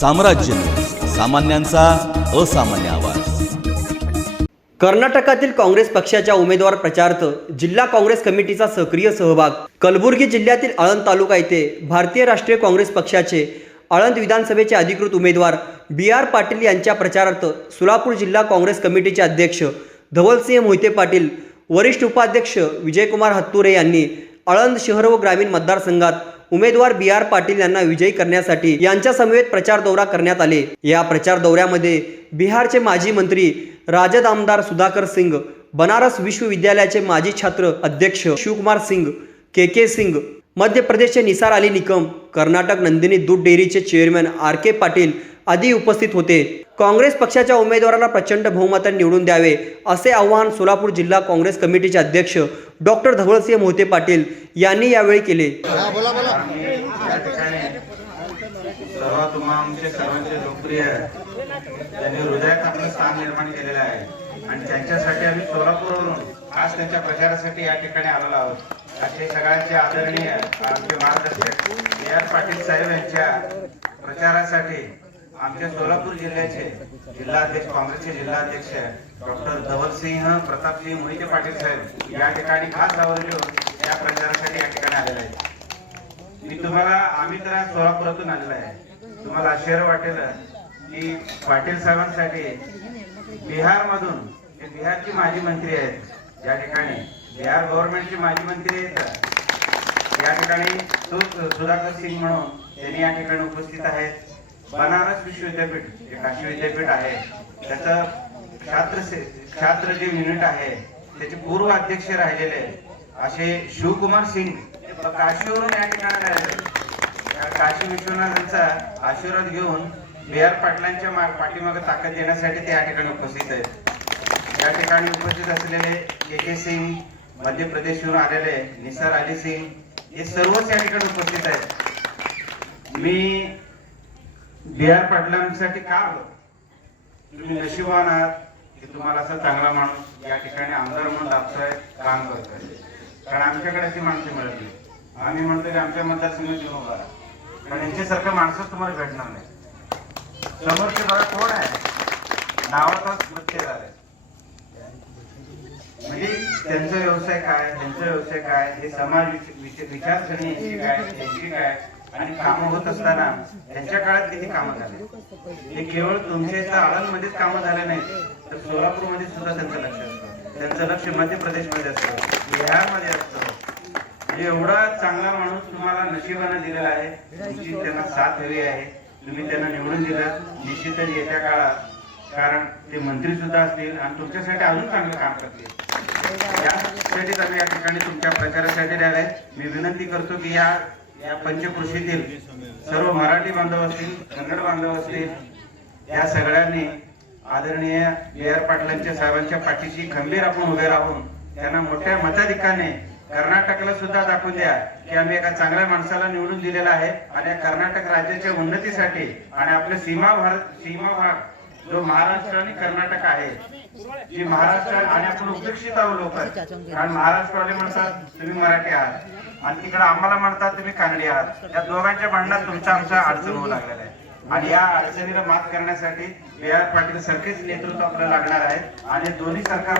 साम्राज्य. सामान्यांचा असामान्य आवाज. कर्नाटकातील काँग्रेस पक्षाच्या उमेदवार प्रचारार्थ जिल्हा काँग्रेस कमिटीचा सक्रिय सहभाग. कलबुर्गी जिल्ह्यातील आळंद तालुका येथे भारतीय राष्ट्रीय काँग्रेस पक्षाचे आळंद विधानसभेचे अधिकृत उमेदवार बी आर पाटील यांच्या प्रचारार्थ सोलापूर जिल्हा काँग्रेस कमिटीचे अध्यक्ष धवलसिंह मोहिते पाटील वरिष्ठ उपाध्यक्ष विजयकुमार हत्तुरे यांनी आळंद शहर व ग्रामीण मतदारसंघात उमेदवार बी आर पाटील यांना विजयी करण्यासाठी यांच्या समवेत प्रचार दौरा करण्यात आले. या प्रचार दौऱ्यामध्ये बिहारचे माजी मंत्री राजद आमदार सुधाकर सिंग बनारस विश्वविद्यालयाचे माजी छात्र अध्यक्ष शिवकुमार सिंग के के सिंग मध्य प्रदेशचे निसार अली निकम कर्नाटक नंदिनी दूध डेअरीचे चेअरमॅन आर के पाटील आदी उपस्थित होते. काँग्रेस पक्षाच्या उमेदवाराला प्रचंड बहुमताने निवडून द्यावे असे आवाहन सोलापूर जिल्हा काँग्रेस कमिटीचे अध्यक्ष डॉक्टर धवलसिंह मोहिते पाटील यांनी यावेळी केले. सर्व तुम्हा आमचे सर्वांचे लोकप्रिय त्यांनी हृदयात आपलं स्थान निर्माण केलेलं आहे. आणि त्यांच्यासाठी आम्ही सोलापूरवरून आज त्यांच्या प्रचारासाठी या ठिकाणी आलेलो आहोत. असे सगळ्यांचे आदरणीय आमचे मार्गदर्शक ए आर पाटील साहेब यांच्या प्रचारासाठी आमच्या सोलापूर जिल्ह्याचे जिल्हाध्यक्ष काँग्रेसचे जिल्हाध्यक्ष डॉक्टर धवलसिंह प्रतापसिंह मोहिते पाटील साहेब या ठिकाणी खास आवर्जून या प्रचारासाठी या ठिकाणी आलेले आहेत. मी तुम्हाला आम्ही तर सोलापुरातून आलेलो आहे. तुम्हाला आश्चर्य वाटेल की पाटील साहेबांसाठी बिहार मधून बिहारची माजी मंत्री आहेत. या ठिकाणी बिहार गव्हर्नमेंटचे माजी मंत्री आहेत. या ठिकाणी सुधाकर सिंग म्हणून त्यांनी या ठिकाणी उपस्थित आहेत. बनारस विश्वविद्यापीठ हे जे काशी विद्यापीठ आहे त्याचं छात्र छात्र जे युनिट आहे त्याचे पूर्व अध्यक्ष राहिलेले असे शिवकुमार सिंग काशीवरून या ठिकाणी काशी विश्वनाथांचा आशीर्वाद घेऊन बी आर पाटलांच्या मा- पाठीमागे ताकद देण्यासाठी ते या ठिकाणी उपस्थित आहेत. या ठिकाणी उपस्थित असलेले के के सिंग मध्य प्रदेशहून आलेले निसार अली सिंग हे सर्वच या ठिकाणी उपस्थित आहेत. मी बी आर पाटलांसाठी का आलो? तुम्ही नशिबान आहात की तुम्हाला असा चांगला माणूस या ठिकाणी आमदार म्हणून लाभतोय काम करतोय. कारण आमच्याकडे अशी माणसं मिळत नाही. आम्ही म्हणतो की आमच्या मतदारसंघात येऊन उभा कारण यांच्यासारखं माणसंच तुम्हाला भेटणार नाही. समोरचे बघा कोण आहे? नावाचाच गुत्तेदार आहे म्हणजे त्यांचा व्यवसाय काय? त्यांचा व्यवसाय काय? हे समाज विचारसरणी यांची काय? त्यांची काय? आणि कामं होत असताना त्यांच्या काळात किती कामं झाली? हे केवळ तुमच्या इथं आळंदमध्येच कामं झाले नाहीत तर सोलापूरमध्ये सुद्धा त्यांचं लक्ष असतं. त्यांचं लक्ष मध्य प्रदेशमध्ये असतं. बिहारमध्ये असतं. म्हणजे एवढा चांगला माणूस तुम्हाला नशिबानं दिलेला आहे. तुमची त्यांना साथ हवी आहे. तुम्ही त्यांना निवडून दिलं. निश्चितच येत्या काळात कारण ते मंत्री सुद्धा असतील आणि तुमच्यासाठी अजून चांगलं काम करतील. यासाठीच आम्ही या ठिकाणी तुमच्या प्रचारासाठी आलाय मी विनंती करतो की या या पंचकृषीतील सर्व मराठी बांधव असतील कन्नड बांधव असतील या सगळ्यांनी आदरणीय बी आर पाटलांच्या साहेबांच्या पाठीशी खंबीर आपण उभे राहून त्यांना मोठ्या मताधिकाने कर्नाटकला सुद्धा दाखवून द्या की आम्ही एका चांगल्या माणसाला निवडून दिलेला आहे आणि कर्नाटक राज्याच्या उन्नतीसाठी आणि आपल्या सीमा भारत सीमा भाग जो महाराष्ट्र आणि कर्नाटक आहे जी महाराष्ट्र आणि आपण उपेक्षित आहोत लोक. कारण महाराष्ट्रवाले म्हणतात तुम्ही मराठी आहात. आणि तिकडे आम्हाला म्हणतात तुम्ही कानडी आहात. या दोघांच्या भांडणात तुमच्या आमच्या अडचण होऊ लागलेला आहे. आणि या अडचणीला मात करण्यासाठी बी आर पाटील सारखेच नेतृत्व आपल्याला लागणार आहे. आणि दोन्ही सरकार